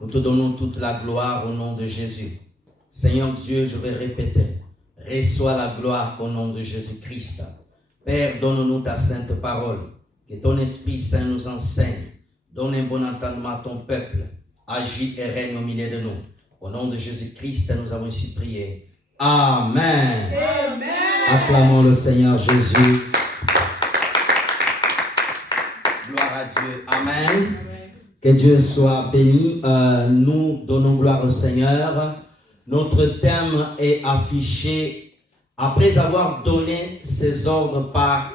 Nous te donnons toute la gloire au nom de Jésus. Seigneur Dieu, je vais répéter. Reçois la gloire au nom de Jésus-Christ. Père, donne-nous ta sainte parole. Que ton Esprit Saint nous enseigne. Donne un bon entendement à ton peuple. Agis et règne au milieu de nous. Au nom de Jésus-Christ, nous avons ici prié. Amen. Amen. Acclamons le Seigneur Jésus. Gloire à Dieu. Amen. Amen. Que Dieu soit béni. Nous donnons gloire au Seigneur. Notre thème est affiché après avoir donné ses ordres par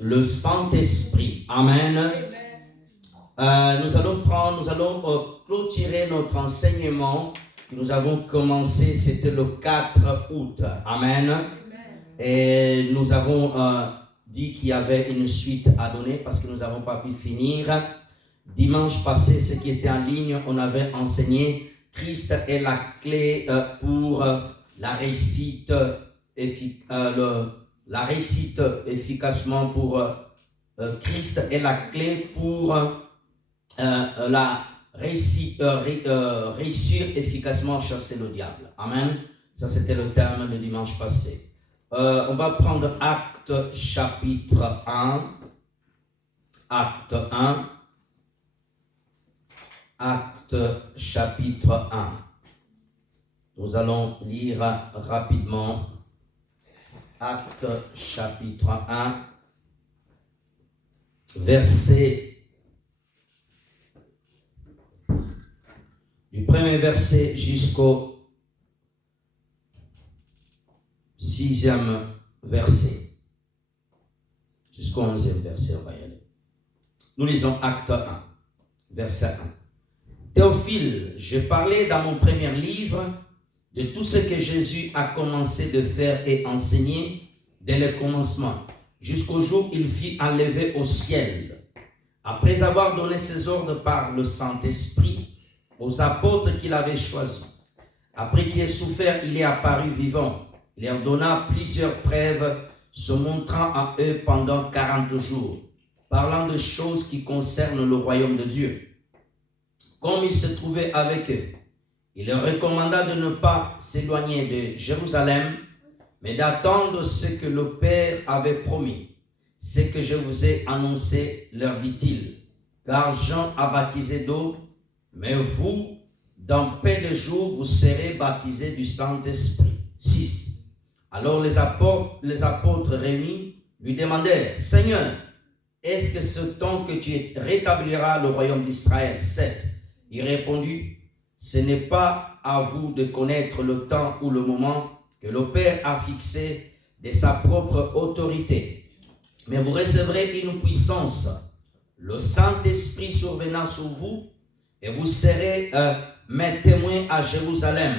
le Saint-Esprit. Amen. Nous allons clôturer notre enseignement que nous avons commencé, c'était le 4 août. Amen. Et nous avons dit qu'il y avait une suite à donner parce que nous n'avons pas pu finir. Dimanche passé, ceux qui étaient en ligne, on avait enseigné Christ est la clé pour la réussite efficacement pour Christ est la clé pour la réussir efficacement chasser le diable. Amen. Ça c'était le thème de dimanche passé. On va prendre Actes chapitre 1. Acte 1. Acte chapitre 1. Nous allons lire rapidement. Acte chapitre 1. Du premier verset jusqu'au 6e verset. Jusqu'au 11e verset, on va y aller. Nous lisons Acte 1, verset 1. Théophile, je parlais dans mon premier livre de tout ce que Jésus a commencé de faire et enseigner dès le commencement, jusqu'au jour où il fut enlevé au ciel. Après avoir donné ses ordres par le Saint-Esprit aux apôtres qu'il avait choisis. Après qu'il ait souffert, il est apparu vivant. Il leur donna plusieurs preuves, se montrant à eux pendant 40 jours, parlant de choses qui concernent le royaume de Dieu. Comme il se trouvait avec eux, il leur recommanda de ne pas s'éloigner de Jérusalem, mais d'attendre ce que le Père avait promis. Ce que je vous ai annoncé, leur dit-il, car Jean a baptisé d'eau, mais vous, dans peu de jours, vous serez baptisés du Saint-Esprit. 6. Alors les apôtres réunis lui demandèrent, Seigneur, est-ce que ce temps que tu rétabliras le royaume d'Israël? 7. Il répondit, ce n'est pas à vous de connaître le temps ou le moment que le Père a fixé de sa propre autorité. Mais vous recevrez une puissance, le Saint-Esprit survenant sur vous, et vous serez mes témoins à Jérusalem,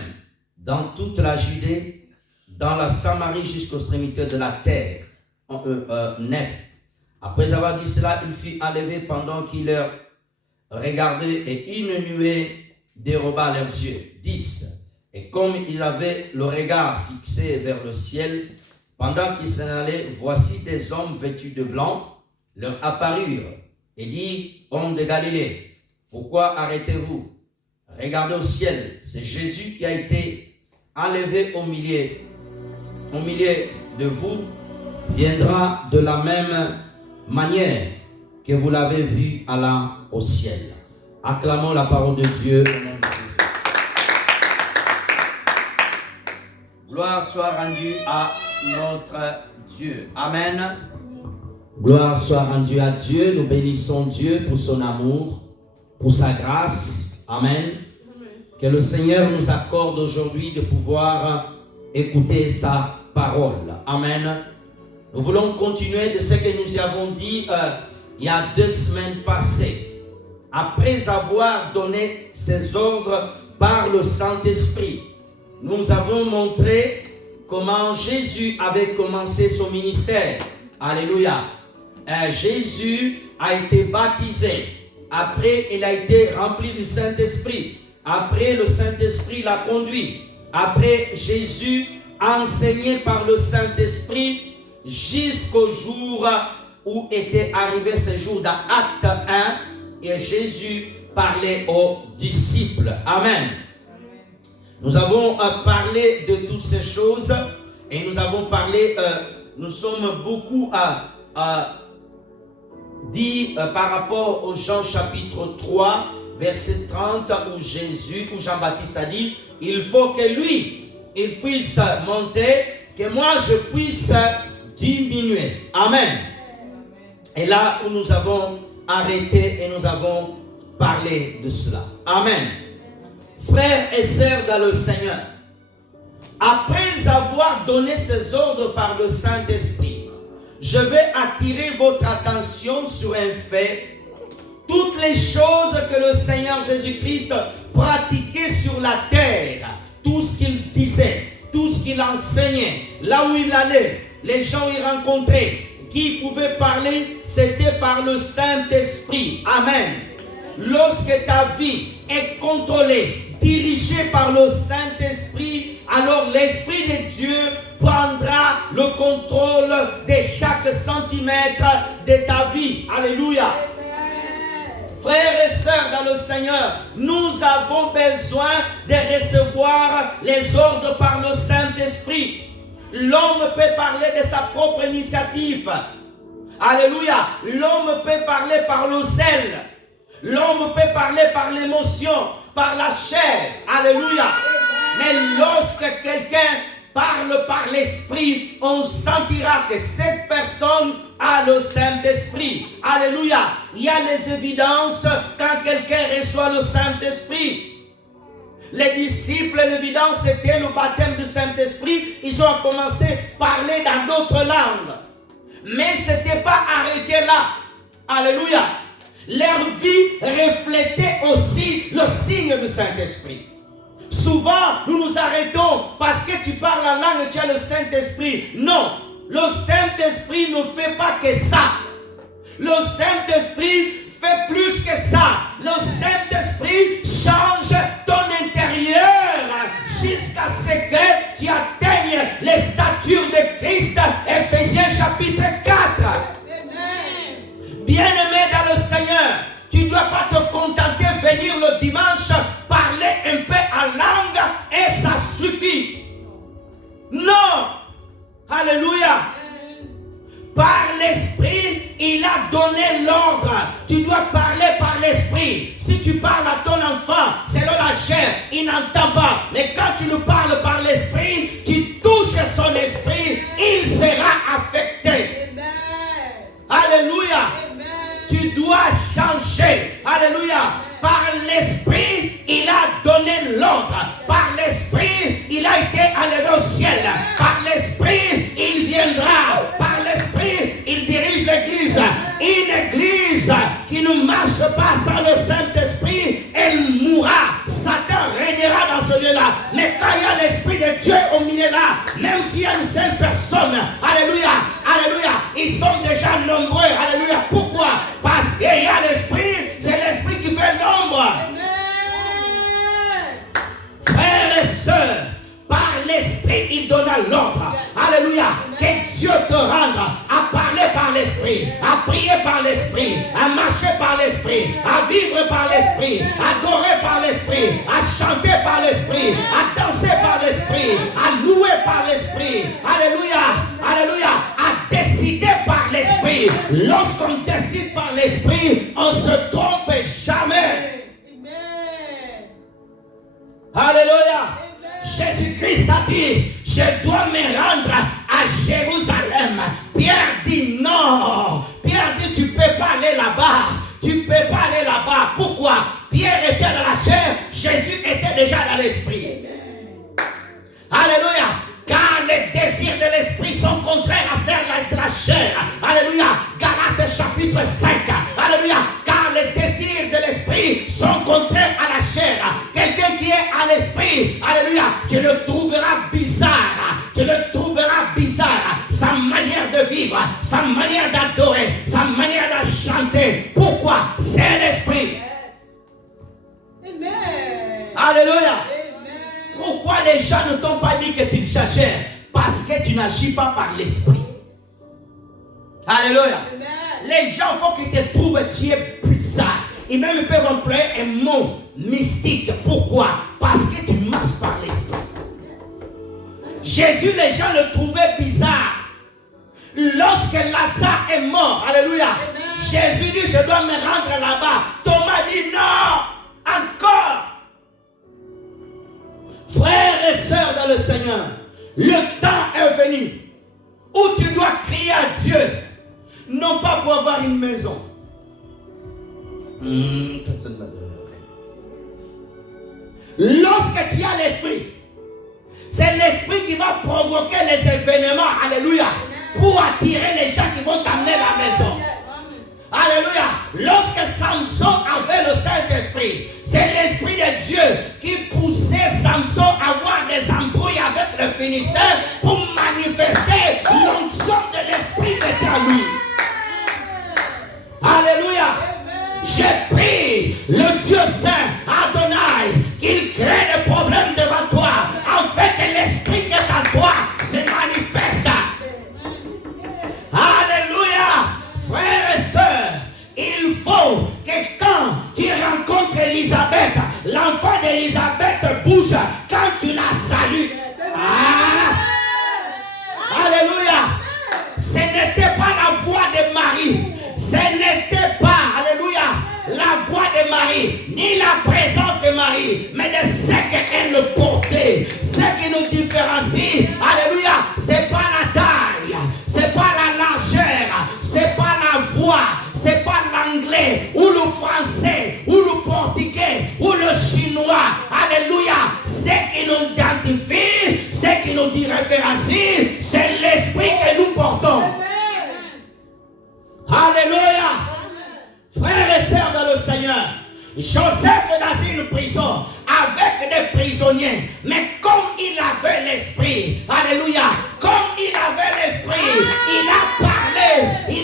dans toute la Judée, dans la Samarie jusqu'aux extrémités de la terre. 9. Après avoir dit cela, il fut enlevé pendant qu'il leur regardait et une nuée déroba leurs yeux. 10. Et comme ils avaient le regard fixé vers le ciel, pendant qu'ils s'en allaient, voici des hommes vêtus de blanc leur apparurent et dit, hommes de Galilée, pourquoi arrêtez-vous? Regardez au ciel, c'est Jésus qui a été enlevé au milieu de vous, viendra de la même manière que vous l'avez vu allant au ciel. Acclamons la parole de Dieu. Gloire soit rendue à notre Dieu. Amen. Gloire soit rendue à Dieu. Nous bénissons Dieu pour son amour, pour sa grâce. Amen. Que le Seigneur nous accorde aujourd'hui de pouvoir écouter sa parole. Amen. Nous voulons continuer de ce que nous avons dit il y a 2 semaines passées. Après avoir donné ses ordres par le Saint-Esprit, nous avons montré comment Jésus avait commencé son ministère. Alléluia. Jésus a été baptisé. Après, il a été rempli du Saint-Esprit. Après, le Saint-Esprit l'a conduit. Après, Jésus a enseigné par le Saint-Esprit jusqu'au jour où était arrivé ce jour dans Acte 1. Et Jésus parlé aux disciples. Amen. Nous avons parlé de toutes ces choses et nous avons parlé, nous sommes beaucoup à dire par rapport au Jean chapitre 3, verset 30, où Jean-Baptiste a dit, il faut que lui, il puisse monter, que moi je puisse diminuer. Amen. Et là où nous avons arrêté et nous avons parlé de cela. Amen. Frères et sœurs dans le Seigneur, après avoir donné ces ordres par le Saint-Esprit, je vais attirer votre attention sur un fait. Toutes les choses que le Seigneur Jésus-Christ pratiquait sur la terre, tout ce qu'il disait, tout ce qu'il enseignait, là où il allait, les gens qu'il rencontrait, qui pouvaient parler, c'était par le Saint-Esprit. Amen. Lorsque ta vie est contrôlée, dirigée par le Saint-Esprit, alors l'Esprit de Dieu prendra le contrôle de chaque centimètre de ta vie. Alléluia. Frères et sœurs dans le Seigneur, nous avons besoin de recevoir les ordres par le Saint-Esprit. L'homme peut parler de sa propre initiative. Alléluia. L'homme peut parler par le zèle. L'homme peut parler par l'émotion, par la chair. Alléluia. Mais lorsque quelqu'un parle par l'Esprit, on sentira que cette personne a le Saint-Esprit. Alléluia. Il y a les évidences quand quelqu'un reçoit le Saint-Esprit. Les disciples, l'évidence c'était le baptême du Saint-Esprit. Ils ont commencé à parler dans d'autres langues. Mais ce n'était pas arrêté là. Alléluia. Leur vie reflétait aussi le signe du Saint-Esprit. Souvent, nous nous arrêtons parce que tu parles en langue et tu as le Saint-Esprit. Non, le Saint-Esprit ne fait pas que ça. Le Saint-Esprit fait plus que ça. Le Saint-Esprit change ton intérieur jusqu'à ce que tu atteignes les statures de Christ. Ephésiens chapitre 4. Bien-aimé dans le Seigneur, tu ne dois pas te contenter de venir le dimanche, parler un peu en langue et ça suffit. Non. Alléluia. Par l'Esprit, il a donné l'ordre. Tu dois parler par l'Esprit. Si tu parles à ton enfant, selon la chair, il n'entend pas. Mais quand tu nous parles par l'Esprit, tu touches son esprit, il sera affecté. Alléluia. Tu dois changer. Alléluia. Par l'Esprit, il a donné l'ordre. Par l'Esprit, il a été enlevé au ciel. Par l'Esprit, il viendra. Par l'Esprit, il dirige l'Église. Une Église qui ne marche pas sans le Saint-Esprit, elle mourra. Satan régnera dans ce lieu-là. Mais quand il y a l'Esprit de Dieu au milieu là, même s'il y a une seule personne, alléluia, alléluia, ils sont déjà nombreux. Alléluia. Pourquoi? Parce qu'il y a l'Esprit, c'est l'Esprit qui fait l'ombre. Frères et sœurs, par l'Esprit, il donna l'ordre. Alléluia. Que Dieu te rende à parler par l'Esprit, à prier par l'Esprit, à marcher par l'Esprit, à vivre par l'Esprit, à adorer par l'Esprit, à chanter par l'Esprit, à danser par l'Esprit, à louer par l'Esprit. Alléluia. Alléluia. À décider par l'Esprit. Lorsqu'on décide par l'Esprit, on ne se trompe jamais. Alléluia. Jésus-Christ a dit, je dois me rendre à Jérusalem. Pierre dit non. Pierre dit, tu ne peux pas aller là-bas. Tu ne peux pas aller là-bas. Pourquoi? Pierre était dans la chair, Jésus était déjà dans l'esprit. Alléluia. Car les désirs de l'esprit sont contraires à ceux de la chair. Alléluia. Galates chapitre 5. Alléluia. Car les désirs de l'esprit sont contraires à la chair. Quelqu'un qui est à l'esprit, alléluia, tu le trouveras bizarre. Tu le trouveras bizarre. Sa manière de vivre, sa manière d'adorer, sa manière de chanter. Pourquoi? C'est l'esprit. Amen. Alléluia. Pourquoi les gens ne t'ont pas dit que tu exagères? Parce que tu n'agis pas par l'esprit. Alléluia. Les gens font qu'ils te trouvent tu es bizarre. ils même peuvent employer un mot mystique. Pourquoi? Parce que tu marches par l'esprit. Jésus, les gens le trouvaient bizarre. Lorsque Lazare est mort, alléluia, Jésus dit, je dois me rendre là-bas. Thomas dit, non, encore. Frères et sœurs dans le Seigneur, le temps est venu où tu dois crier à Dieu, non pas pour avoir une maison. Personne ne m'adore. Lorsque tu as l'esprit, c'est l'esprit qui va provoquer les événements, alléluia, pour attirer les gens qui vont t'amener à la maison. Alléluia. Lorsque Samson avait le Saint-Esprit, c'est l'Esprit de Dieu qui poussait Samson à avoir des embrouilles avec le Philistin pour manifester l'onction de l'Esprit de Dieu. Alléluia. J'ai pris le Dieu Saint, Adonai, qu'il crée des problèmes devant toi, afin que l'Esprit qui est en toi se manifeste. Alléluia. Frères et sœurs, il faut que quand tu rencontres Élisabeth, l'enfant d'Élisabeth bouge quand tu la salues. Alléluia. Ce n'était pas la voix de Marie. Ce n'était pas, alléluia, la voix de Marie, ni la présence de Marie, mais de ce qu'elle portait. Ce qui nous différencie, alléluia, c'est pas la taille, c'est pas la largeur, c'est pas la voix, c'est pas l'anglais, ou le français, ou le portugais, ou le chinois, alléluia. Ce qui nous identifie, ce qui nous différencie, c'est l'esprit que nous portons. Alléluia. Frères et sœurs dans le Seigneur, Joseph est dans une prison avec des prisonniers, mais comme il avait l'esprit, alléluia, comme il avait l'esprit, il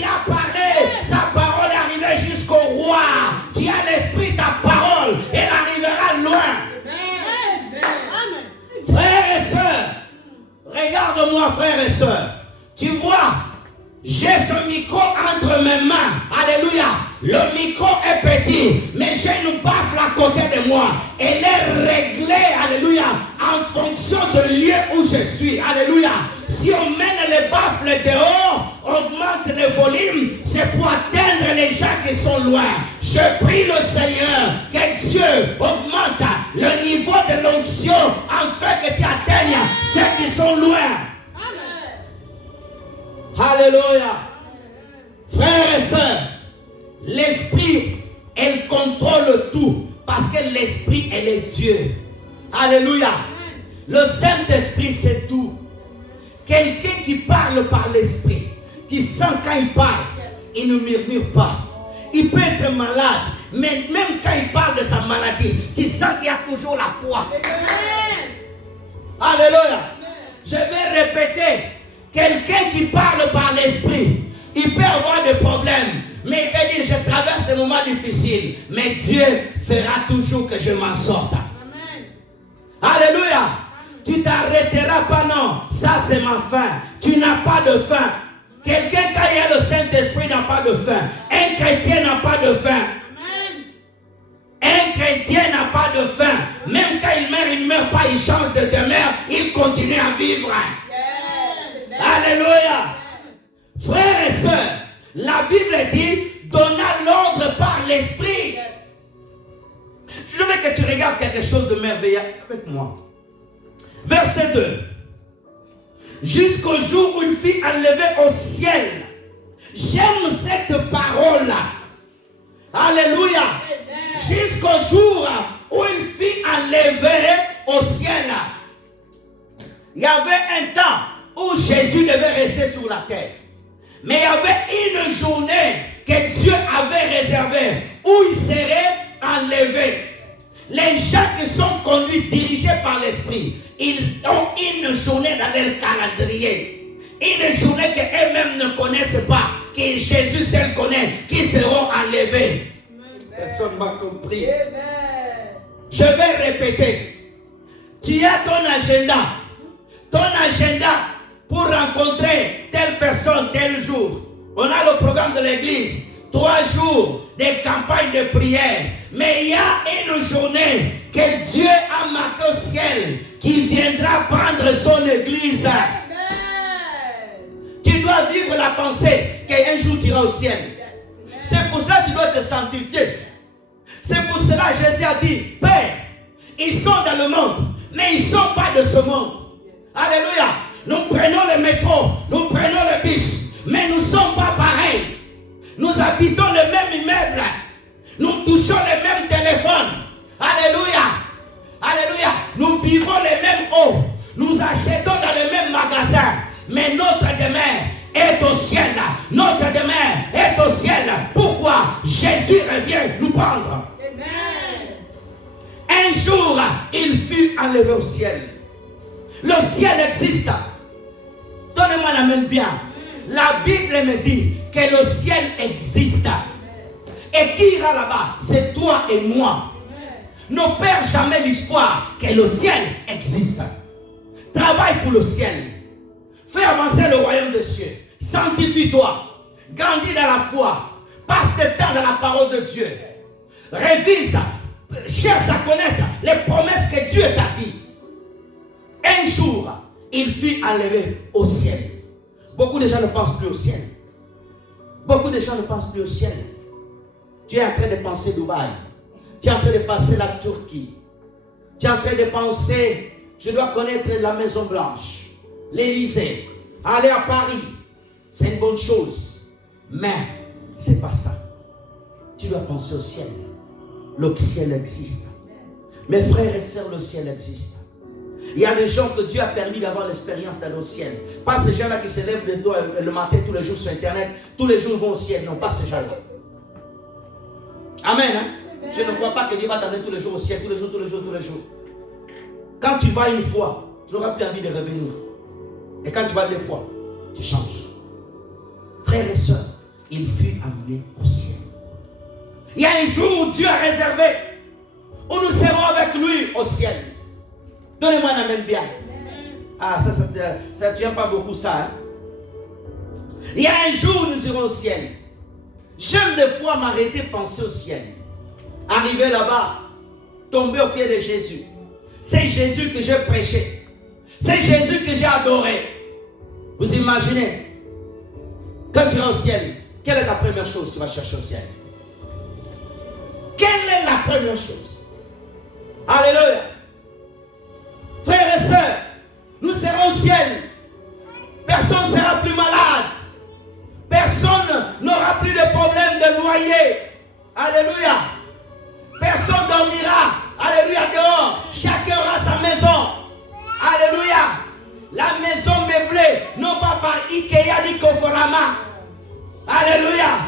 a parlé, sa parole est arrivée jusqu'au roi. Tu as l'esprit, ta parole, elle arrivera loin. Frères et sœurs, regarde-moi, frères et sœurs, tu vois, j'ai ce micro entre mes mains. Alléluia. Le micro est petit, mais j'ai une baffle à côté de moi. Elle est réglée, alléluia, en fonction du lieu où je suis. Alléluia. Si on mène les baffles dehors, augmente le volume, c'est pour atteindre les gens qui sont loin. Je prie le Seigneur que Dieu augmente le niveau de l'onction afin que tu atteignes ceux qui sont loin. Alléluia. Frères et sœurs, l'esprit, elle contrôle tout parce que l'esprit, elle est Dieu. Alléluia. Le Saint-Esprit, c'est tout. Quelqu'un qui parle par l'esprit, tu sens quand il parle, il ne murmure pas. Il peut être malade, mais même quand il parle de sa maladie, tu sens qu'il y a toujours la foi. Alléluia. Je vais répéter. Quelqu'un qui parle par l'esprit, il peut avoir des problèmes, mais il peut dire, je traverse des moments difficiles, mais Dieu fera toujours que je m'en sorte. Amen. Alléluia. Tu t'arrêteras pas, non. Ça c'est ma fin. Tu n'as pas de fin. Quelqu'un quand il y a le Saint-Esprit n'a pas de fin. Un chrétien n'a pas de fin. Amen. Un chrétien n'a pas de fin. Même quand il ne meurt pas, il change de demeure, il continue à vivre. Alléluia. Frères et sœurs, la Bible dit, donna l'ordre par l'esprit. Je veux que tu regardes quelque chose de merveilleux avec moi. Verset 2. Jusqu'au jour où il fut enlevé au ciel. J'aime cette parole-là. Alléluia. Jusqu'au jour où il fut enlevé au ciel. Il y avait un temps où Jésus devait rester sur la terre. Mais il y avait une journée que Dieu avait réservée où il serait enlevé. Les gens qui sont conduits, dirigés par l'Esprit, ils ont une journée dans leur calendrier. Une journée qu'eux-mêmes ne connaissent pas, que Jésus seul connaît, qui seront enlevés. Personne ne m'a compris. Je vais répéter. Tu as ton agenda. Ton agenda pour rencontrer telle personne, tel jour. On a le programme de l'église. 3 jours. des campagnes de prière. Mais il y a une journée que Dieu a marquée au ciel qui viendra prendre son église. Tu dois vivre la pensée qu'un jour tu iras au ciel. C'est pour cela que tu dois te sanctifier. C'est pour cela que Jésus a dit, Père, ils sont dans le monde, mais ils ne sont pas de ce monde. Alléluia. Nous prenons le métro, nous prenons le bus, mais nous ne sommes pas pareils. Nous habitons le même immeuble. Nous touchons les mêmes téléphones. Alléluia. Alléluia. Nous buvons les mêmes eaux. Nous achetons dans les mêmes magasins. Mais notre demeure est au ciel. Notre demeure est au ciel. Pourquoi? Jésus revient nous prendre. Amen. Un jour, il fut enlevé au ciel. Le ciel existe. Donnez-moi la main bien. La Bible me dit que le ciel existe. Et qui ira là-bas? C'est toi et moi. Ne perds jamais l'espoir que le ciel existe. Travaille pour le ciel. Fais avancer le royaume des cieux. Sanctifie-toi. Grandis dans la foi. Passe du temps dans la parole de Dieu. Révise. Cherche à connaître les promesses que Dieu t'a dit. Un jour, il fut enlevé au ciel. Beaucoup de gens ne pensent plus au ciel. Beaucoup de gens ne pensent plus au ciel. Tu es en train de penser Dubaï. Tu es en train de penser la Turquie. Tu es en train de penser, je dois connaître la Maison Blanche, l'Élysée, aller à Paris. C'est une bonne chose. Mais ce n'est pas ça. Tu dois penser au ciel. Le ciel existe. Mes frères et sœurs, le ciel existe. Il y a des gens que Dieu a permis d'avoir l'expérience d'aller au ciel. Pas ces gens-là qui se lèvent le matin tous les jours sur Internet, tous les jours vont au ciel. Non, pas ces gens-là. Amen. Hein? Je ne crois pas que Dieu va t'amener tous les jours au ciel, tous les jours, tous les jours, tous les jours. Quand tu vas une fois, tu n'auras plus envie de revenir. Et quand tu vas deux fois, tu changes. Frères et sœurs, il fut amené au ciel. Il y a un jour où Dieu a réservé, où nous serons avec lui au ciel. Donnez-moi un amen bien. Ah, ça tu n'aimes pas beaucoup ça. Hein? Il y a un jour où nous irons au ciel. J'aime des fois m'arrêter penser au ciel. Arriver là-bas, tomber au pied de Jésus. C'est Jésus que j'ai prêché. C'est Jésus que j'ai adoré. Vous imaginez, quand tu iras au ciel, quelle est la première chose que tu vas chercher au ciel? Quelle est la première chose? Alléluia. Frères et sœurs, nous serons au ciel. Personne ne sera plus malade. Personne n'aura plus de problème de loyer. Alléluia. Personne dormira. Alléluia dehors. Chacun aura sa maison. Alléluia. La maison meublée, non pas par Ikea ni Conforama. Alléluia.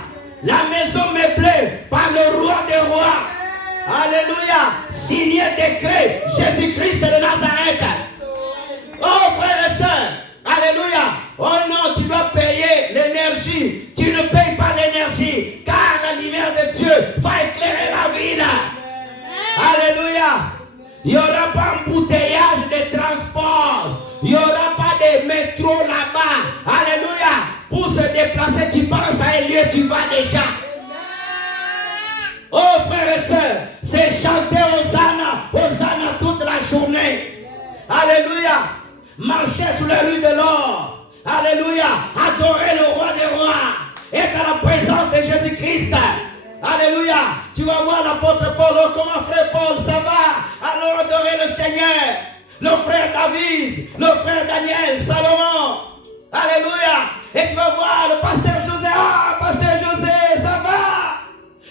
La maison meublée par le roi des rois. Alléluia. Signé décret Jésus-Christ de Nazareth. Oh frères et sœurs. Alléluia. Oh non, tu dois payer l'énergie. Tu ne payes pas l'énergie. Car la lumière de Dieu va éclairer la ville. Alléluia. Il n'y aura pas embouteillage de transport. Il n'y aura pas de métro là-bas. Alléluia. Pour se déplacer, tu penses à un lieu, tu vas déjà. Oh frères et sœurs, c'est chanter Hosanna, Hosanna toute la journée. Alléluia. Marcher sur les rues de l'or. Alléluia. Adorer le roi des rois. Être à la présence de Jésus-Christ. Alléluia. Tu vas voir l'apôtre Paul. Oh, comment frère Paul, ça va? Alors adorer le Seigneur. Le frère David, le frère Daniel, Salomon. Alléluia. Et tu vas voir le pasteur José. Ah, pasteur José, ça va?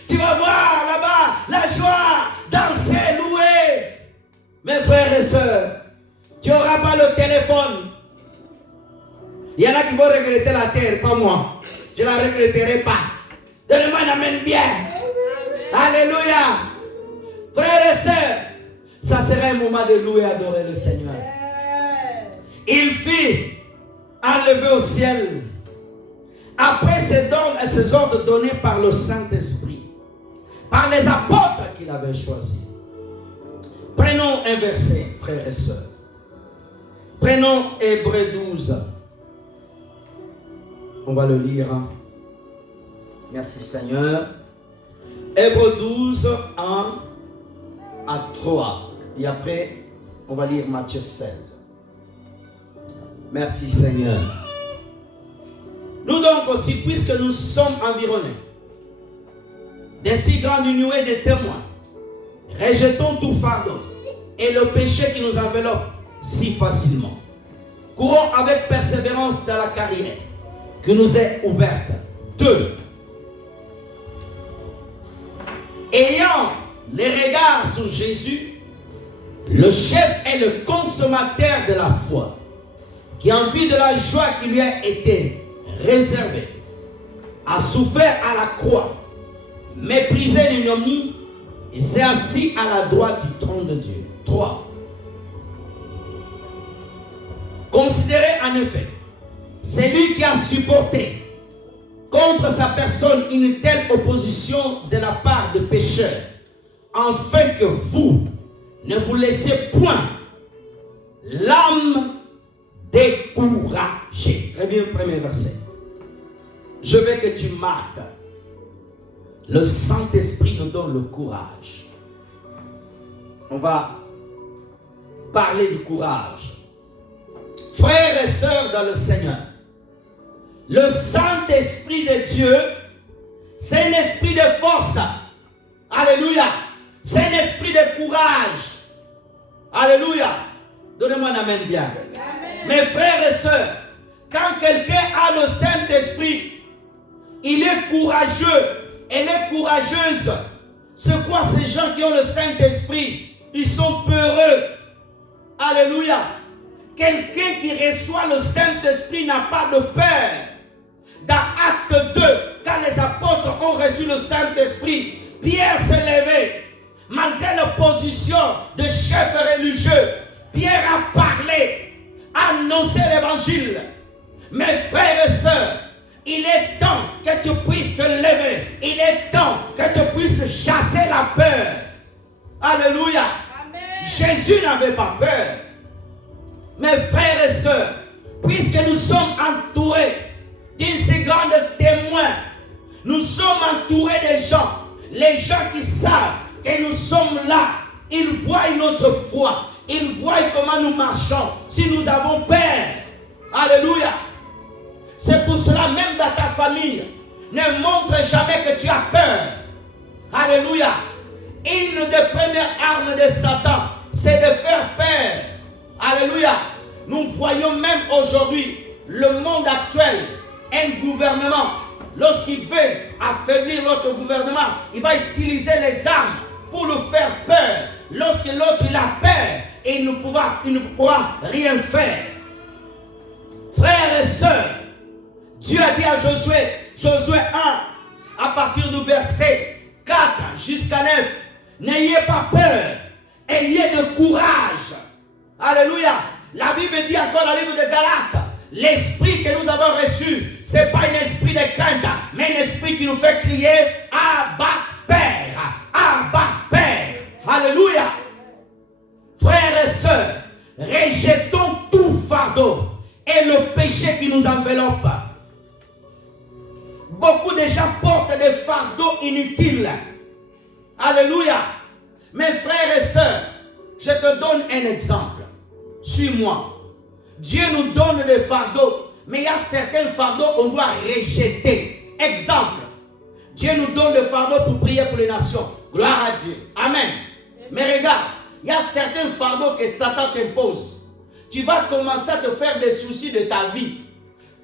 Tu vas voir là-bas la joie, danser, louer. Mes frères et sœurs, tu n'auras pas le téléphone. Il y en a qui vont regretter la terre, pas moi. Je ne la regretterai pas. Donnez-moi un amen bien. Alléluia. Frères et sœurs, ça sera un moment de louer et adorer le Seigneur. Il fut enlevé au ciel après ces ordres donnés par le Saint-Esprit, par les apôtres qu'il avait choisis. Prenons un verset, frères et sœurs. Prenons Hébreux 12. On va le lire. Merci Seigneur. Hébreux 12, 1 à 3. Et après, on va lire Matthieu 16. Merci Seigneur. Nous donc aussi, puisque nous sommes environnés de si grandes nuées de témoins, rejetons tout fardeau et le péché qui nous enveloppe si facilement. Courons avec persévérance dans la carrière qui nous est ouverte. 2. Ayant les regards sur Jésus, le chef et le consommateur de la foi, qui en vue de la joie qui lui a été réservée, a souffert à la croix, méprisé l'ignominie et s'est assis à la droite du trône de Dieu. 3. Considérez en effet celui qui a supporté contre sa personne une telle opposition de la part des pécheurs, afin que vous ne vous laissez point l'âme découragée. Très bien, premier verset. Je veux que tu marques. Le Saint-Esprit nous donne le courage. On va parler du courage. Frères et sœurs dans le Seigneur, le Saint-Esprit de Dieu, c'est un esprit de force. Alléluia. C'est un esprit de courage. Alléluia. Donnez-moi un amen bien. Amen. Mes frères et sœurs, quand quelqu'un a le Saint-Esprit, il est courageux, elle est courageuse. C'est quoi ces gens qui ont le Saint-Esprit? Ils sont peureux. Alléluia. Quelqu'un qui reçoit le Saint-Esprit n'a pas de peur. Dans Acte 2, quand les apôtres ont reçu le Saint-Esprit, Pierre s'est levé. Malgré l'opposition de chefs religieux, Pierre a parlé, a annoncé l'évangile. Mes frères et sœurs, il est temps que tu puisses te lever. Il est temps que tu puisses chasser la peur. Alléluia. Amen. Jésus n'avait pas peur. Mes frères et sœurs, puisque nous sommes entourés d'une si grande témoin, nous sommes entourés des gens, les gens qui savent que nous sommes là, ils voient notre foi, ils voient comment nous marchons, si nous avons peur. Alléluia. C'est pour cela, même dans ta famille, ne montre jamais que tu as peur. Alléluia. Une des premières armes de Satan, c'est de faire peur. Alléluia. Nous voyons même aujourd'hui le monde actuel, un gouvernement, lorsqu'il veut affaiblir notre gouvernement, il va utiliser les armes pour nous faire peur. Lorsque l'autre il a peur, et il ne pourra rien faire. Frères et sœurs, Dieu a dit à Josué 1, à partir du verset 4 jusqu'à 9, n'ayez pas peur, ayez de courage. Alléluia. La Bible dit encore dans le livre de Galates, l'esprit que nous avons reçu, ce n'est pas un esprit de crainte, mais un esprit qui nous fait crier Abba Père, Abba Père. Alléluia. Frères et sœurs, rejetons tout fardeau et le péché qui nous enveloppe. Beaucoup de gens portent des fardeaux inutiles. Alléluia. Mes frères et sœurs, je te donne un exemple. Suis-moi. Dieu nous donne des fardeaux, mais il y a certains fardeaux qu'on doit rejeter. Exemple. Dieu nous donne des fardeaux pour prier pour les nations. Gloire à Dieu. Amen. Mais regarde, il y a certains fardeaux que Satan t'impose. Tu vas commencer à te faire des soucis de ta vie.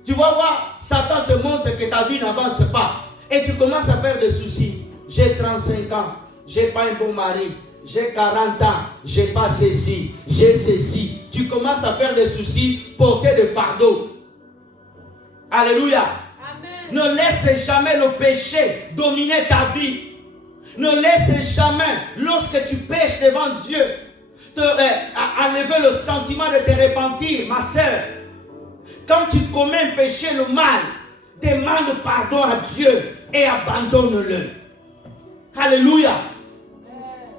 Tu vas voir, Satan te montre que ta vie n'avance pas. Et tu commences à faire des soucis. J'ai 35 ans, j'ai pas un bon mari. J'ai 40 ans, j'ai pas ceci, j'ai ceci. Tu commences à faire des soucis, porter des fardeaux. Alléluia. Amen. Ne laisse jamais le péché dominer ta vie. Ne laisse jamais, lorsque tu pêches devant Dieu, enlever le sentiment de te repentir, ma sœur. Quand tu commets un péché, le mal, demande pardon à Dieu et abandonne-le. Alléluia.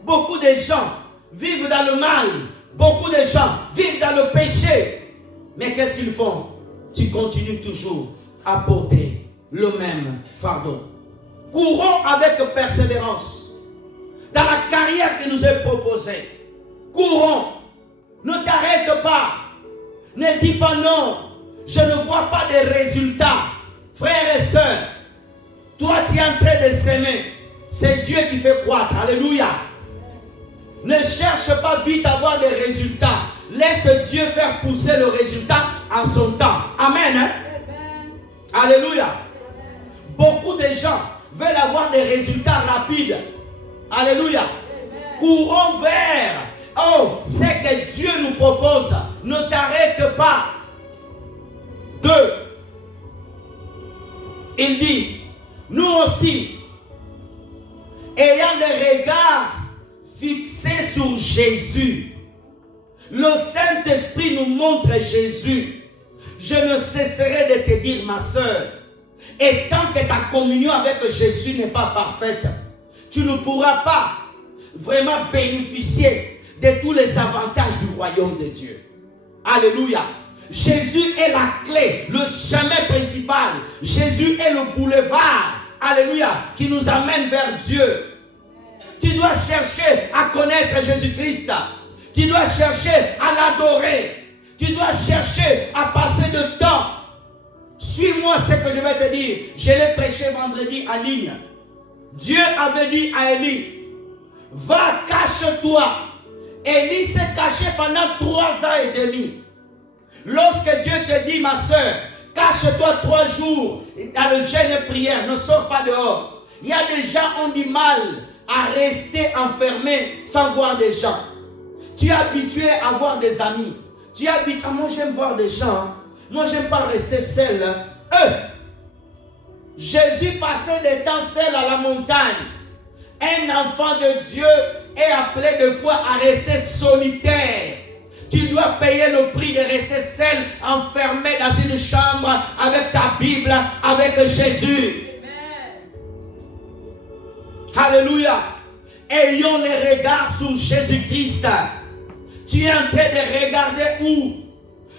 Beaucoup de gens vivent dans le mal. Beaucoup de gens vivent dans le péché. Mais qu'est-ce qu'ils font? Tu continues toujours à porter le même fardeau. Courons avec persévérance. Dans la carrière qui nous est proposée, courons. Ne t'arrête pas. Ne dis pas non. Je ne vois pas de résultats. Frères et sœurs, toi tu es en train de s'aimer. C'est Dieu qui fait croître. Alléluia. Ne cherche pas vite à avoir des résultats. Laisse Dieu faire pousser le résultat en son temps. Amen. Hein? Alléluia. Beaucoup de gens veulent avoir des résultats rapides. Alléluia. Courons vers ce que Dieu nous propose. Ne t'arrête pas. 2. Il dit, nous aussi, ayant le regard fixé sur Jésus, le Saint-Esprit nous montre Jésus. Je ne cesserai de te dire, ma soeur, et tant que ta communion avec Jésus n'est pas parfaite, tu ne pourras pas vraiment bénéficier de tous les avantages du royaume de Dieu. Alléluia. Jésus est la clé, le chemin principal. Jésus est le boulevard, alléluia, qui nous amène vers Dieu. Tu dois chercher à connaître Jésus-Christ. Tu dois chercher à l'adorer. Tu dois chercher à passer de temps. Suis-moi ce que je vais te dire. Je l'ai prêché vendredi en ligne. Dieu avait dit à Élie, va, cache-toi. Élie s'est caché pendant 3 ans et demi. Lorsque Dieu te dit, ma soeur, cache-toi 3 jours dans le jeûne et prière, ne sors pas dehors. Il y a des gens qui ont du mal à rester enfermés sans voir des gens. Tu es habitué à voir des amis. Tu es habitué, moi j'aime voir des gens. Moi j'aime pas rester seul. Jésus passait des temps seul à la montagne. Un enfant de Dieu est appelé des fois à rester solitaire. Tu dois payer le prix de rester seul, enfermé dans une chambre avec ta Bible, avec Jésus. Amen. Alléluia. Ayons les regards sur Jésus-Christ. Tu es en train de regarder où?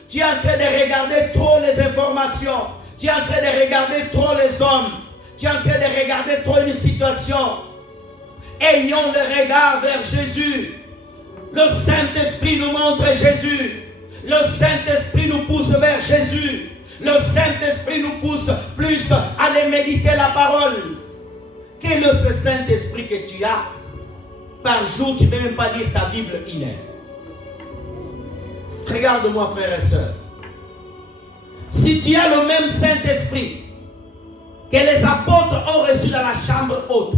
Tu es en train de regarder trop les informations. Tu es en train de regarder trop les hommes. Tu es en train de regarder trop une situation. Ayons le regard vers Jésus. Le Saint-Esprit nous montre Jésus. Le Saint-Esprit nous pousse vers Jésus. Le Saint-Esprit nous pousse plus à aller méditer la parole. Quel est ce Saint-Esprit que tu as? Par jour, tu ne peux même pas lire ta Bible 1 heure. Regarde-moi, frères et sœurs. Si tu as le même Saint-Esprit que les apôtres ont reçu dans la chambre haute,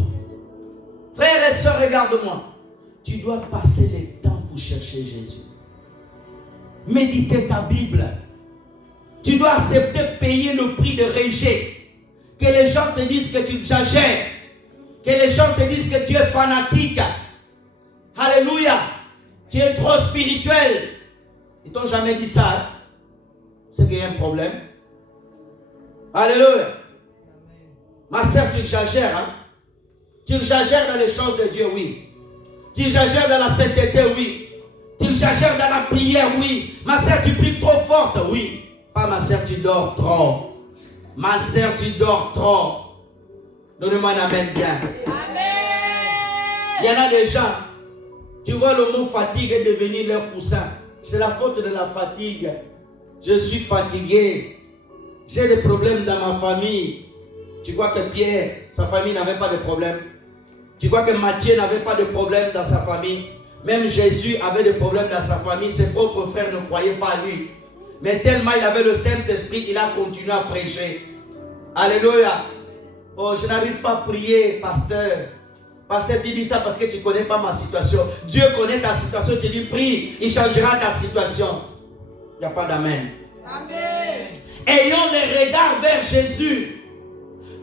frères et sœurs, regarde-moi. Tu dois passer le temps pour chercher Jésus. Méditer ta Bible. Tu dois accepter de payer le prix de rejet. Que les gens te disent que tu exagères. Que les gens te disent que tu es fanatique. Alléluia. Tu es trop spirituel. Ils t'ont jamais dit ça. C'est qu'il y a un problème. Alléluia. Ma sœur, tu exagères. Hein? Tu exagères dans les choses de Dieu, oui. Tu exagères dans la sainteté, oui. Tu exagères dans la prière, oui. Ma sœur, tu pries trop forte, oui. Pas ma sœur, tu dors trop. Ma sœur, tu dors trop. Donnez-moi un amen bien. Amen. Il y en a des gens, tu vois le mot fatigue est devenu leur coussin. C'est la faute de la fatigue. Je suis fatigué. J'ai des problèmes dans ma famille. Tu crois que Pierre, sa famille n'avait pas de problème? Tu crois que Matthieu n'avait pas de problème dans sa famille? Même Jésus avait des problèmes dans sa famille. Ses propres frères ne croyaient pas à lui. Mais tellement il avait le Saint-Esprit, il a continué à prêcher. Alléluia. Oh, je n'arrive pas à prier, pasteur. Pasteur, tu dis ça parce que tu ne connais pas ma situation. Dieu connaît ta situation. Tu dis prie, il changera ta situation. Il n'y a pas d'amen. Amen. Ayons les regards vers Jésus.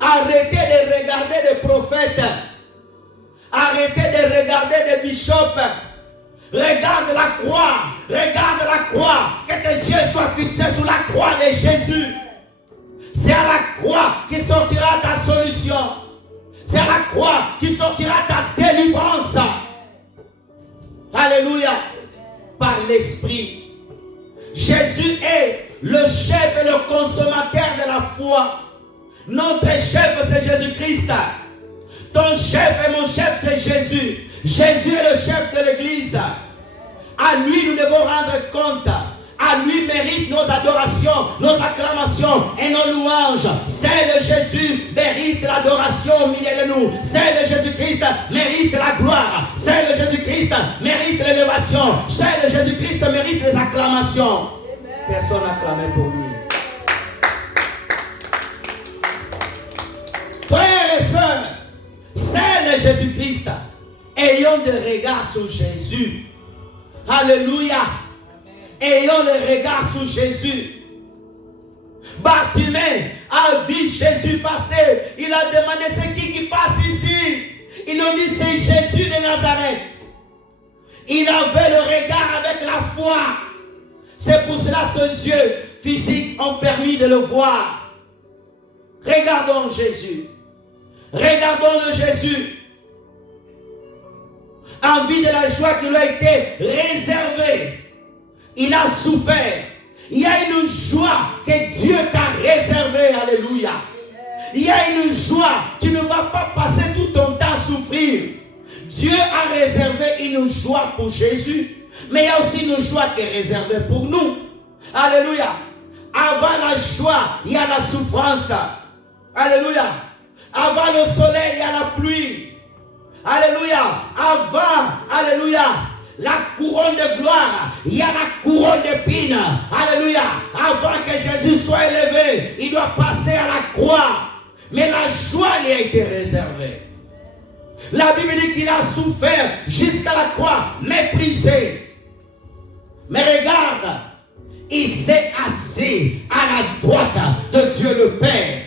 Arrêtez de regarder les prophètes. Arrêtez de regarder les bishops. Regarde la croix. Regarde la croix. Que tes yeux soient fixés sur la croix de Jésus. C'est à la croix qui sortira ta solution. C'est à la croix qui sortira ta délivrance. Alléluia. Par l'Esprit. Jésus est le chef et le consommateur de la foi. Notre chef, c'est Jésus-Christ. Ton chef et mon chef, c'est Jésus. Jésus est le chef de l'Église. À lui, nous devons rendre compte. À lui mérite nos adorations, nos acclamations et nos louanges. C'est le Jésus mérite l'adoration au milieu de nous. C'est le Jésus-Christ mérite la gloire. C'est le Jésus-Christ mérite l'élévation. C'est le Jésus-Christ mérite les acclamations. Personne n'a clamé pour lui. Frères et sœurs, c'est le Jésus-Christ. Ayons des regards sur Jésus. Alléluia. Ayons le regard sur Jésus. Bartimée a vu Jésus passer. Il a demandé c'est qui passe ici. Ils ont dit c'est Jésus de Nazareth. Il avait le regard avec la foi. C'est pour cela que ses yeux physiques ont permis de le voir. Regardons Jésus. Regardons le Jésus. En vue de la joie qui lui a été réservée. Il a souffert. Il y a une joie que Dieu t'a réservée. Alléluia. Il y a une joie. Tu ne vas pas passer tout ton temps à souffrir. Dieu a réservé une joie pour Jésus. Mais il y a aussi une joie qui est réservée pour nous. Alléluia. Avant la joie, il y a la souffrance. Alléluia. Avant le soleil, il y a la pluie. Alléluia. Avant, alléluia, la couronne de gloire, il y a la couronne d'épines. Alléluia. Avant que Jésus soit élevé, il doit passer à la croix. Mais la joie lui a été réservée. La Bible dit qu'il a souffert jusqu'à la croix, méprisé. Mais regarde, il s'est assis à la droite de Dieu le Père.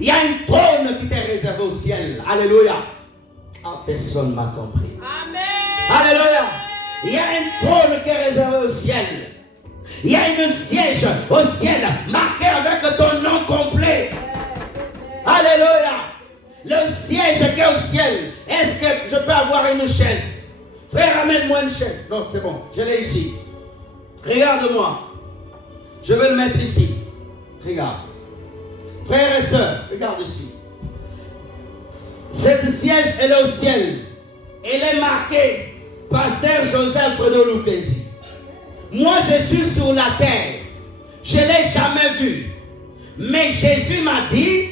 Il y a un trône qui t'est réservé au ciel. Alléluia. Ah, personne ne m'a compris. Amen. Alléluia. Il y a un trône qui est réservé au ciel. Il y a un siège au ciel marqué avec ton nom complet. Alléluia. Le siège qui est au ciel. Est-ce que je peux avoir une chaise? Frère, amène-moi une chaise. Non, c'est bon. Je l'ai ici. Regarde-moi. Je vais le mettre ici. Regarde. Frères et sœurs, regarde ici. Cette siège, elle est au ciel. Elle est marquée Pasteur Joseph de Lucchesi. Moi, je suis sur la terre. Je ne l'ai jamais vu. Mais Jésus m'a dit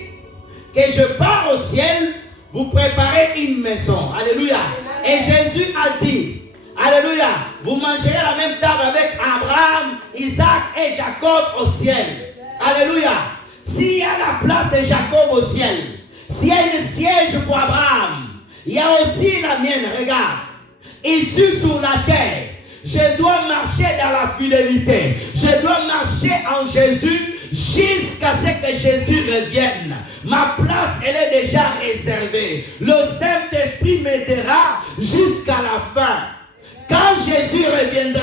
que je pars au ciel, vous préparez une maison. Alléluia. Et Jésus a dit, alléluia, vous mangerez à la même table avec Abraham, Isaac et Jacob au ciel. Alléluia. S'il y a la place de Jacob au ciel, s'il y a un siège pour Abraham, il y a aussi la mienne. Regarde, ici sur la terre, je dois marcher dans la fidélité. Je dois marcher en Jésus jusqu'à ce que Jésus revienne. Ma place, elle est déjà réservée. Le Saint-Esprit m'aidera jusqu'à la fin. Quand Jésus reviendra,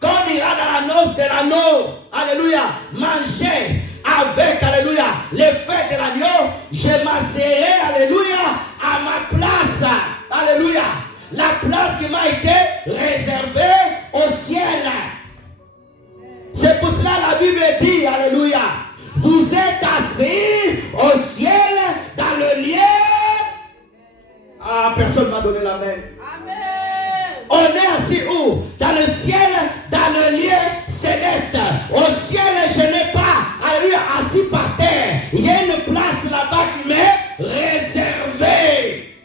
quand on ira dans la noce de l'agneau, alléluia, manger avec, alléluia, les fêtes de l'agneau, je m'asserai, alléluia, à ma place, alléluia, la place qui m'a été réservée au ciel. C'est pour cela la Bible dit, alléluia, vous êtes assis au ciel dans le lieu. Ah, personne ne m'a donné la main. Amen. On est assis où? Dans le ciel, dans le lieu céleste. Au ciel, je n'ai pas alléluia, assis par terre. Il y a une place là-bas qui m'est réservée.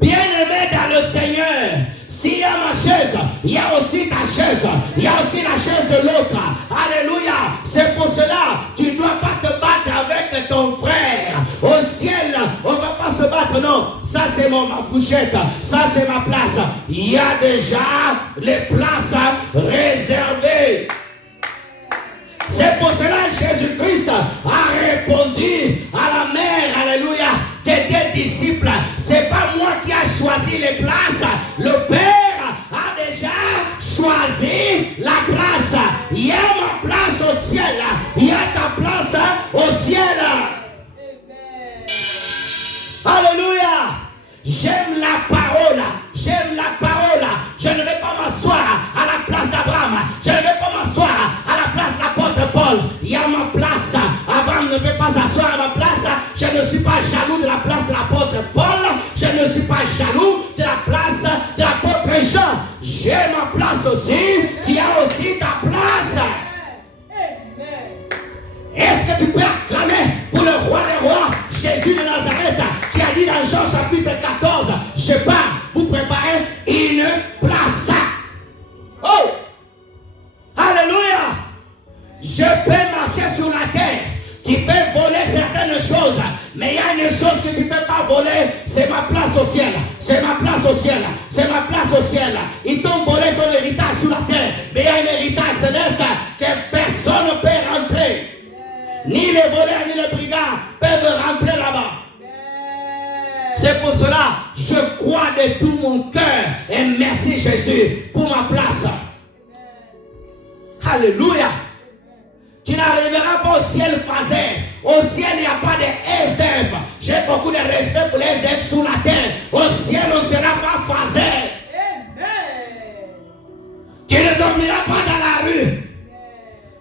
Bien-aimé dans le Seigneur, s'il y a ma chaise, il y a aussi ta chaise. Il y a aussi la chaise de l'autre. Alléluia. C'est pour cela, tu ne dois pas te battre avec ton frère. Au ciel, on ne va pas se battre, non. Ça, c'est ma fourchette. Ça, c'est ma place. Il y a déjà les places réservées. C'est pour cela que Jésus-Christ a répondu à la mère, alléluia, des disciples. C'est pas moi qui a choisi les places. Le Père a déjà choisi la place. Il y a ma place au ciel. Il y a ta place au ciel. Alléluia. J'aime la parole. J'aime la parole. Je ne vais pas m'asseoir à la place d'Abraham. Je ne vais pas m'asseoir à la place de l'apôtre Paul. Il y a ma place. Abraham ne peut pas s'asseoir à ma place. Je ne place aussi, tu as aussi ta place. Est-ce que tu peux acclamer pour le roi des rois, Jésus de Nazareth, qui a dit dans Jean chapitre 14, je pars vous préparer une place. Oh! Alléluia! Je peux marcher sur la terre. Tu peux voler certaines choses, mais il y a une chose que tu ne peux pas voler, c'est ma place au ciel. C'est ma place au ciel. C'est ma place au ciel. Ils t'ont volé ton héritage sur la terre, mais il y a un héritage céleste que personne ne peut rentrer. Ni les voleurs ni les brigands peuvent rentrer là-bas. C'est pour cela je crois de tout mon cœur et merci Jésus pour ma place. Alléluia. Tu n'arriveras pas au ciel phasé. Au ciel, il n'y a pas de SDF. J'ai beaucoup de respect pour les SDF sur la terre. Au ciel, on ne sera pas phasé. Tu ne dormiras pas dans la rue.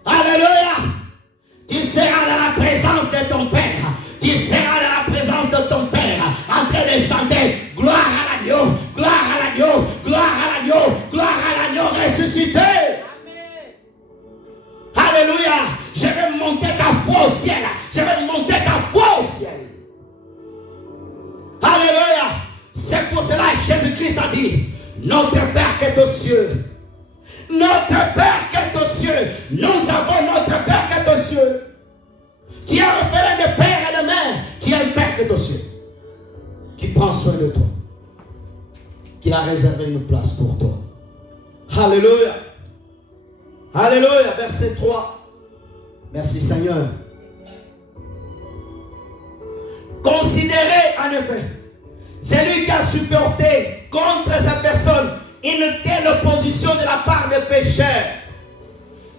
Alléluia. Tu seras dans la présence de ton Père. Tu seras dans la présence de ton Père en train de chanter gloire à l'agneau, gloire à l'agneau, gloire à l'agneau, gloire à l'agneau ressuscité. Alléluia. Je vais monter ta foi au ciel. Je vais monter ta foi au ciel. Alléluia. C'est pour cela que Jésus-Christ a dit, notre Père qui est aux cieux. Notre Père qui est aux cieux. Nous avons notre Père qui est aux cieux. Tu es référent de père et de mère. Tu as un Père qui est aux cieux. Qui prend soin de toi. Qui a réservé une place pour toi. Alléluia. Alléluia. Verset 3. Merci Seigneur. Considérez en effet celui qui a supporté contre sa personne une telle opposition de la part des pécheurs.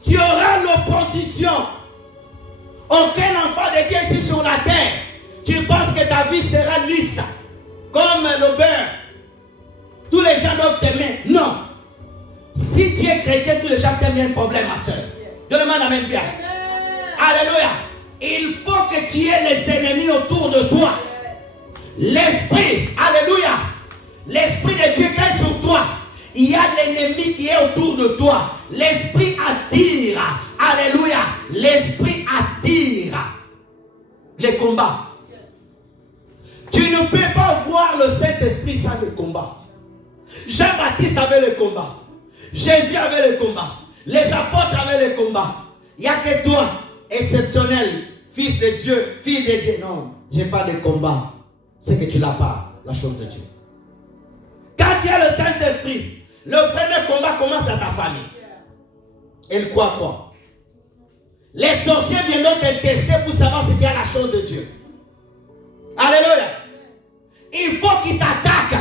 Tu auras l'opposition. Aucun enfant de Dieu ici sur la terre, tu penses que ta vie sera lisse comme le beurre. Tous les gens doivent t'aimer. Non. Si tu es chrétien, tous les gens t'aiment, il y a un problème, ma soeur. Je le demande amen bien. Alléluia. Il faut que tu aies les ennemis autour de toi. L'esprit, alléluia. L'esprit de Dieu qui est sur toi. Il y a l'ennemi qui est autour de toi. L'esprit attire. Alléluia. L'esprit attire les combats. Tu ne peux pas voir le Saint-Esprit sans le combat. Jean-Baptiste avait le combat. Jésus avait le combat. Les apôtres avaient le combat. Il n'y a que toi, exceptionnel, fils de Dieu, fille de Dieu. Non, je n'ai pas de combat. C'est que tu n'as pas la chose de Dieu. Quand tu as le Saint-Esprit, le premier combat commence dans ta famille. Elle croit quoi? Les sorciers viendront te tester pour savoir si tu as la chose de Dieu. Alléluia. Il faut qu'ils t'attaquent.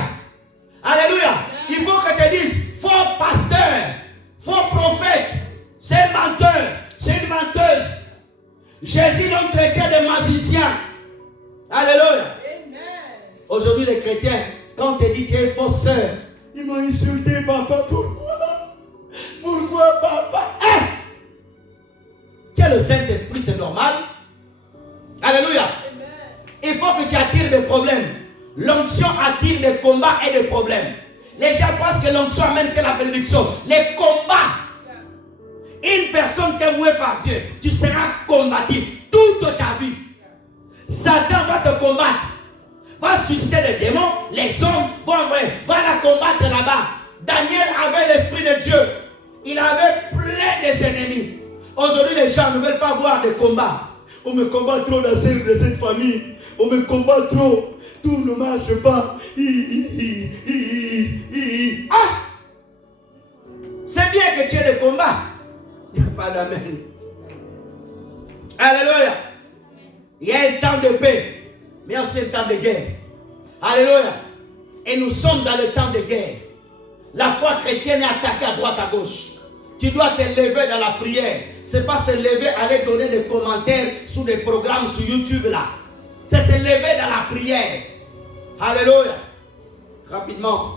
Alléluia. Il faut que tu dises, faux pasteur, faux prophète, c'est un menteur, c'est une menteuse. Jésus l'a traité de magicien. Alléluia. Aujourd'hui, les chrétiens, quand on te dit tu es faux sœur, ils m'ont insulté, papa. Pourquoi? Pourquoi, papa? Hein? Tu as le Saint-Esprit, c'est normal. Alléluia. Il faut que tu attires des problèmes. L'onction attire des combats et des problèmes. Les gens pensent que l'onction amène que la bénédiction. Les combats. Une personne qui est vouée par Dieu, tu seras combattu toute ta vie. Satan va te combattre. Va susciter des démons. Les hommes vont la combattre là-bas. Daniel avait l'esprit de Dieu. Il avait plein des ennemis. Aujourd'hui, les gens ne veulent pas voir de combat. On me combat trop dans cette famille. On me combat trop. Tout ne marche pas. Ah! C'est bien que tu aies des combats. Il n'y a pas d'amen. Alléluia. Il y a un temps de paix, mais aussi un temps de guerre. Alléluia. Et nous sommes dans le temps de guerre. La foi chrétienne est attaquée à droite, à gauche. Tu dois te lever dans la prière. Ce n'est pas se lever, aller donner des commentaires sur des programmes sur YouTube là. C'est se lever dans la prière. Alléluia. Rapidement.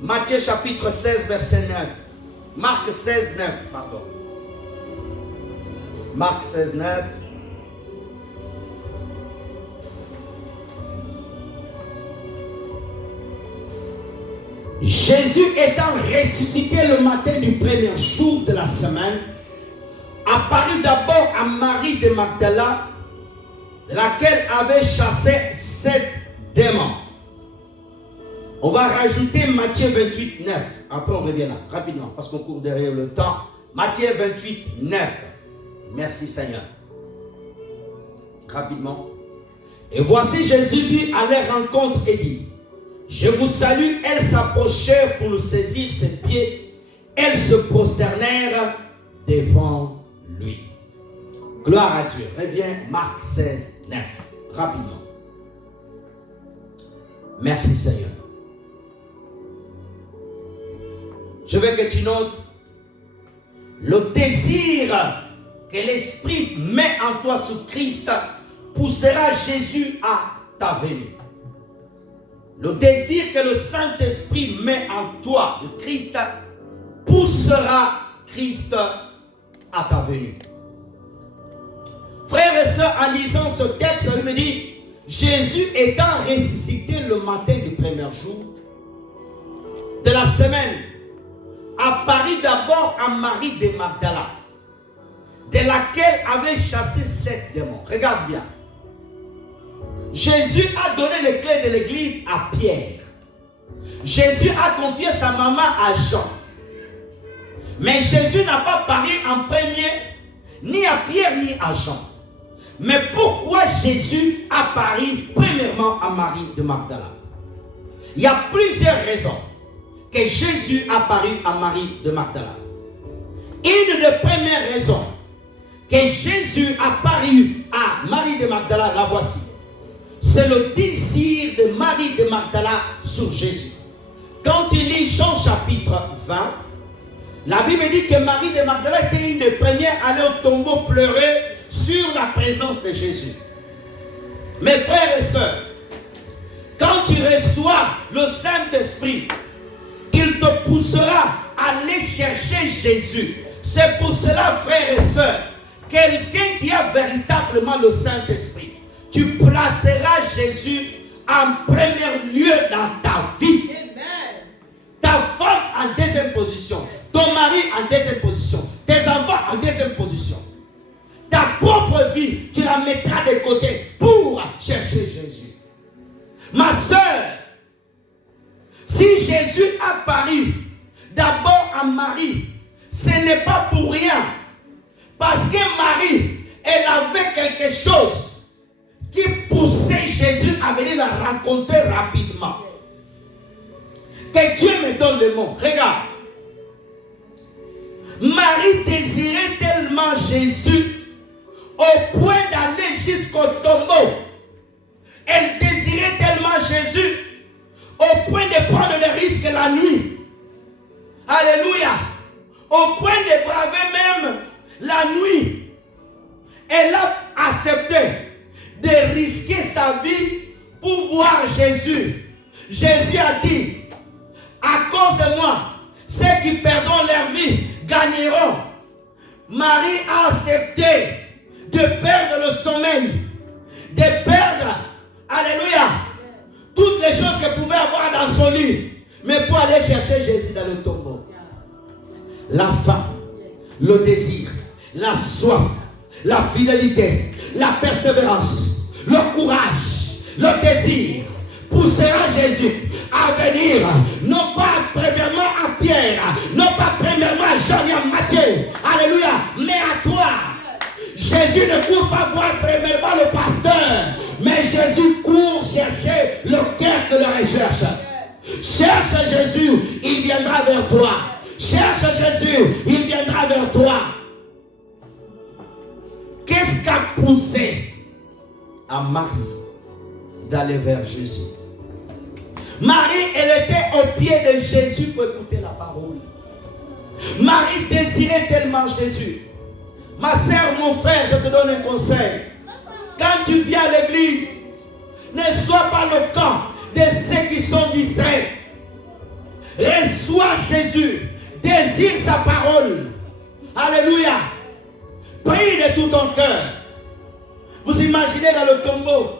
Matthieu chapitre 16, verset 9. Marc 16, 9, pardon. Marc 16, 9. Jésus étant ressuscité le matin du premier jour de la semaine, apparut d'abord à Marie de Magdala, de laquelle avait chassé 7 démons. On va rajouter Matthieu 28, 9. Après on revient là, rapidement, parce qu'on court derrière le temps. Matthieu 28, 9. Merci Seigneur. Rapidement. Et voici Jésus vit à leur rencontre et dit: je vous salue. Elles s'approchèrent pour le saisir ses pieds. Elles se prosternèrent devant lui. Gloire à Dieu. Reviens Marc 16, 9. Rapidement. Merci Seigneur. Je veux que tu notes le désir que l'Esprit met en toi sous Christ poussera Jésus à ta venue. Le désir que le Saint-Esprit met en toi, le Christ, poussera Christ à ta venue. Frères et sœurs, en lisant ce texte, il me dit, Jésus étant ressuscité le matin du premier jour de la semaine, apparut d'abord à Marie de Magdala, de laquelle avait chassé 7 démons. Regarde bien. Jésus a donné les clés de l'église à Pierre. Jésus a confié sa maman à Jean. Mais Jésus n'a pas parlé en premier ni à Pierre ni à Jean. Mais pourquoi Jésus a parlé premièrement à Marie de Magdala? Il y a plusieurs raisons que Jésus a parlé à Marie de Magdala. Une des premières raisons que Jésus a paru à Marie de Magdala, la voici. C'est le désir de Marie de Magdala sur Jésus. Quand il lit Jean chapitre 20, la Bible dit que Marie de Magdala était une des premières à aller au tombeau pleurer sur la présence de Jésus. Mes frères et sœurs, quand tu reçois le Saint-Esprit, il te poussera à aller chercher Jésus. C'est pour cela, frères et sœurs, quelqu'un qui a véritablement le Saint-Esprit, tu placeras Jésus en premier lieu dans ta vie. Amen. Ta femme en deuxième position, ton mari en deuxième position, tes enfants en deuxième position. Ta propre vie, tu la mettras de côté pour chercher Jésus. Ma soeur, si Jésus a paru d'abord à Marie, ce n'est pas pour rien. Parce que Marie, elle avait quelque chose qui poussait Jésus à venir la rencontrer rapidement. Que Dieu me donne le mot. Regarde. Marie désirait tellement Jésus au point d'aller jusqu'au tombeau. Elle désirait tellement Jésus au point de prendre le risque la nuit. Alléluia. Au point de braver même la nuit. Elle a accepté de risquer sa vie pour voir Jésus. Jésus a dit, à cause de moi, ceux qui perdront leur vie gagneront. Marie a accepté de perdre le sommeil, de perdre, alléluia, toutes les choses qu'elle pouvait avoir dans son lit, mais pour aller chercher Jésus dans le tombeau. La faim, le désir, la soif, la fidélité, la persévérance, le courage, le désir poussera Jésus à venir, non pas premièrement à Pierre, non pas premièrement à Jean et à Matthieu, alléluia, mais à toi. Jésus ne court pas voir premièrement le pasteur, mais Jésus court chercher le cœur que le recherche. Cherche Jésus, il viendra vers toi. Cherche Jésus, il viendra vers toi. Qu'est-ce qu'a poussé à Marie d'aller vers Jésus? Marie, elle était au pied de Jésus pour écouter la parole. Marie désirait tellement Jésus. Ma sœur, mon frère, je te donne un conseil. Quand tu viens à l'église, ne sois pas le camp de ceux qui sont distraits. Reçois Jésus. Désire sa parole. Alléluia. Prie de tout ton cœur. Vous imaginez dans le tombeau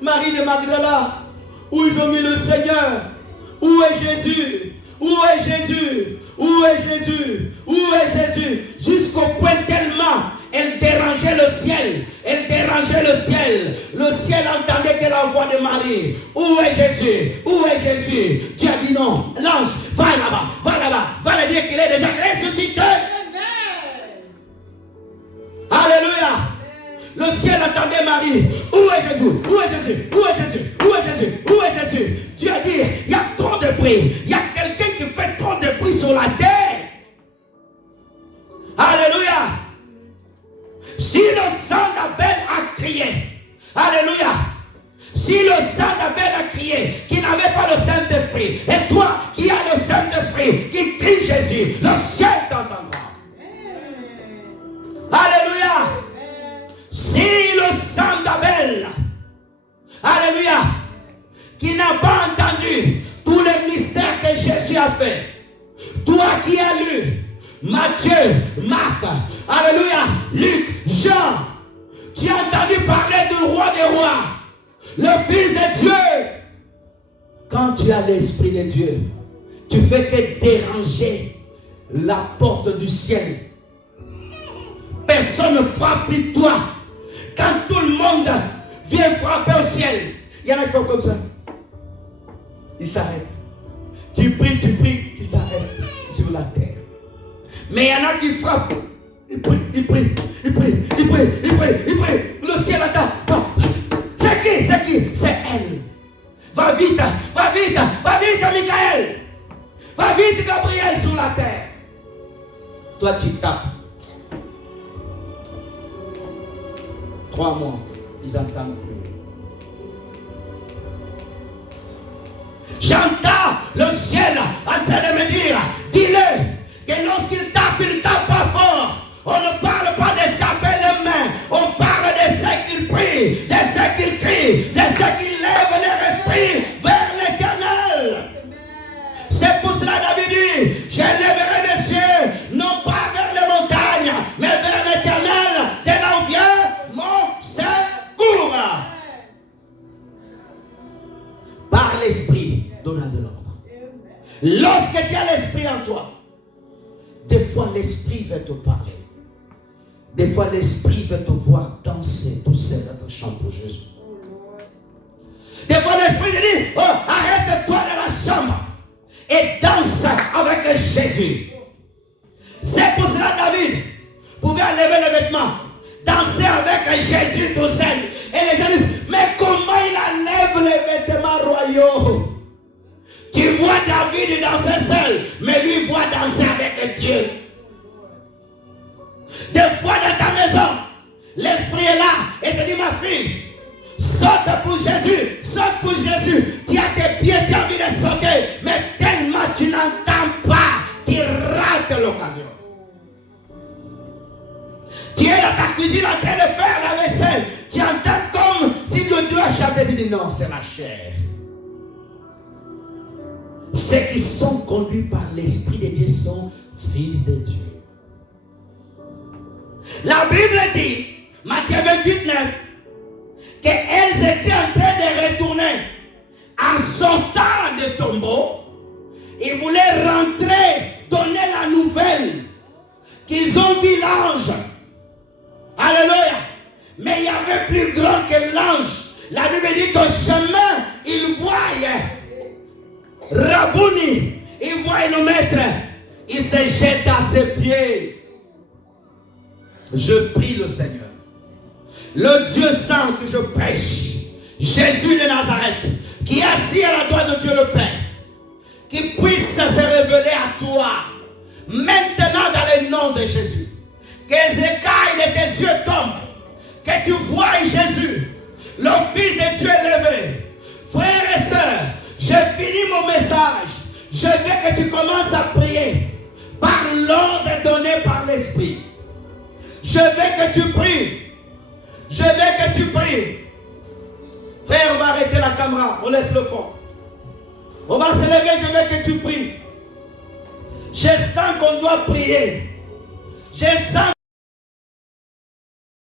Marie de Magdala, où ils ont mis le Seigneur, Où est Jésus? Où est Jésus? Où est Jésus? Où est Jésus? Jusqu'au point tellement elle dérangeait le ciel. Elle dérangeait le ciel. Le ciel entendait que la voix de Marie. Où est Jésus? Où est Jésus? Dieu a dit non. L'ange, va là-bas, va là-bas. Va lui dire qu'il est déjà ressuscité. Alléluia. Le ciel entendait Marie. Où est Jésus? Où est Jésus? Où est Jésus? Où est Jésus? Où est Jésus? Dieu a dit, il y a trop de bruit. Il y a quelqu'un qui fait trop de bruit sur la terre. Alléluia. Si le sang d'Abel a crié, alléluia. Si le sang d'Abel a crié, qui n'avait pas le Saint-Esprit, et toi qui as le Saint-Esprit, qui crie Jésus, le ciel t'entendra. Alléluia. Si le sang d'Abel, alléluia, qui n'a pas entendu tous les mystères que Jésus a fait, toi qui as lu Matthieu, Marc, alléluia, Luc, Jean, tu as entendu parler du roi des rois, le Fils de Dieu. Quand tu as l'Esprit de Dieu, tu fais que déranger la porte du ciel. Personne ne frappe plus toi. Quand tout le monde vient frapper au ciel, il y en a qui font comme ça. Ils s'arrêtent. Tu pries, tu s'arrêtes sur la terre. Mais il y en a qui frappent. Ils prient. Le ciel attend. C'est qui? C'est elle. Va vite, Michael. Va vite, Gabriel, sur la terre. Toi, tu tapes. 3 mois, ils n'entendent plus. J'entends le ciel en train de me dire, dis-le, que lorsqu'il tape, il ne tape pas fort. On ne parle pas de taper les mains, on parle de ceux qui prient, de ceux qui crient, de ceux qui lèvent leur esprit vers l'Éternel. C'est pour cela David dit, j'élèverai les cieux, non pas vers les montagnes, mais vers l'Éternel, de là où vient mon secours. Par l'Esprit, donnant de l'ordre. Lorsque tu as l'Esprit en toi, des fois l'Esprit veut te parler. Des fois l'Esprit veut te voir danser tout seul dans ton chant pour Jésus. Des fois l'Esprit te dit, oh, arrête-toi dans la chambre et danse avec Jésus. C'est pour cela David pouvait enlever le vêtement, danser avec Jésus tout seul. Et les gens disent, mais comment il enlève les vêtements royaux? Tu vois David danser seul, mais lui voit danser avec Dieu. Des fois dans ta maison, l'Esprit est là et te dit, ma fille, saute pour Jésus, saute pour Jésus. Tu as tes pieds, tu as envie de sauter, mais tellement tu n'entends pas, tu rates l'occasion. Tu es dans ta cuisine en train de faire la vaisselle, tu entends comme si le Dieu a chanté, tu dis non, c'est la chair. Ceux qui sont conduits par l'Esprit de Dieu sont fils de Dieu. La Bible dit, Matthieu 28, 9, qu'elles étaient en train de retourner en sortant de tombeau. Ils voulaient rentrer, donner la nouvelle qu'ils ont vu l'ange. Alléluia. Mais il y avait plus grand que l'ange. La Bible dit qu'au chemin, ils voyaient Rabouni, il voit le maître, il se jette à ses pieds. Je prie le Seigneur, le Dieu saint que je prêche, Jésus de Nazareth, qui est assis à la droite de Dieu le Père, qui puisse se révéler à toi maintenant dans le nom de Jésus. Que les écailles de tes yeux tombent, que tu vois Jésus, le Fils de Dieu élevé. Frères et sœurs, j'ai fini mon message. Je veux que tu commences à prier par l'ordre donné par l'Esprit. Je veux que tu pries. Je veux que tu pries. Frère, on va arrêter la caméra. On laisse le fond. On va se lever. Je veux que tu pries. Je sens qu'on doit prier. Je sens